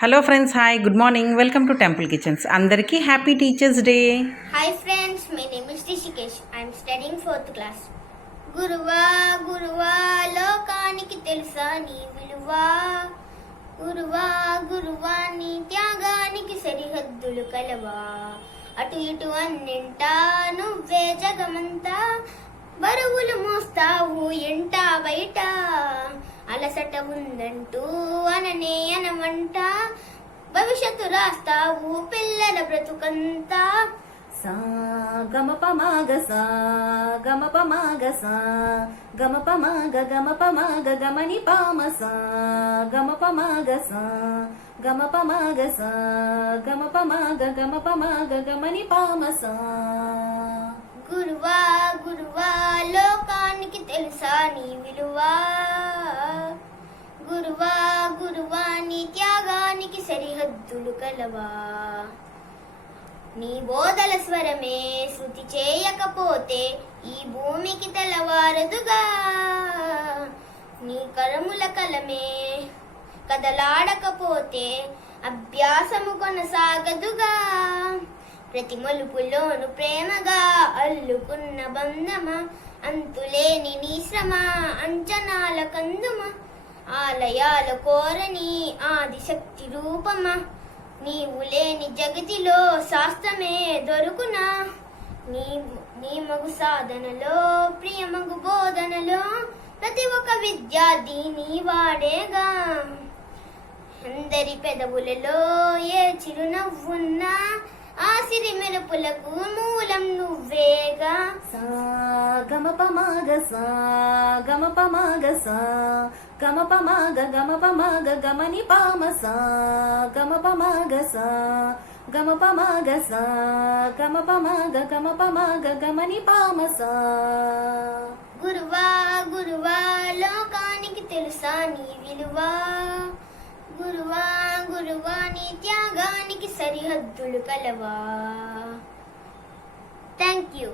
Hello friends hi good morning welcome to temple kitchens అందరికీ happy teachers day hi friends my name is Rishikesh I am studying fourth గురువా గురువా లోకానికి తెలుసా నీ విలువా? గురువా గురువా నీ త్యాగానికి సరిహద్దులు కలవా? అటు ఇటు అన్నింటా నువ్వే జగమంతా. బరువులు మోస్తావు ఎంట బయట? అలసట ఉందంటూ అననే అనమంట. భవిష్యత్తు రాస్తావు పిల్లల బ్రతుకంతా. సా గమ పమాగ సా గమ పమాగ సా గమ పమాగ గమ పమాగ గమని పామ సా గమ పమాగ సా గమ పమాగ సా గమ పమాగ గమ పమాగ గమని పామ సా గురువా గురువా లోకానికి తెలుసా నీ విలువా? గురువా గురువా నీ త్యాగానికి సరిహద్దులు కలవా. నీ బోధల స్వరమే శృతి చేయకపోతే ఈ భూమికి తలవారదుగా నీ కరముల కలమే కదలాడకపోతే అభ్యాసము కొనసాగదుగా. ప్రతి మలుపులోను ప్రేమగా అల్లుకున్న బంధమా? అంతులేని నీ శ్రమ అంచనాల కందుమా? ఆలయాల కోరని ఆదిశక్తి రూపమా. నీవు లేని జగతిలో శాస్త్రమే దొరుకునా. నీ నీ మగు సాధనలో ప్రియమగు బోధనలో ప్రతి ఒక్క విద్యార్థి నీ వాడేగా. అందరి పెదవులలో ఏ చిరునవ్వున్నా ఆ సిరి మెరుపులకు మూలం నువ్వేగా. సా గమ పమాగ సా గమ పమాగ సా గమ పమాగ గమ పమాగ గమని పామ సా గమ పమాగ సా గమ పమాగ సా గమ పమాగ గమ పమాగ గమని పామ సా గురువా గురువా లోకానికి తెలుసా నీ విలువా? గురువా గురువా నీ త్యాగానికి సరిహద్దులు కలవా? Thank you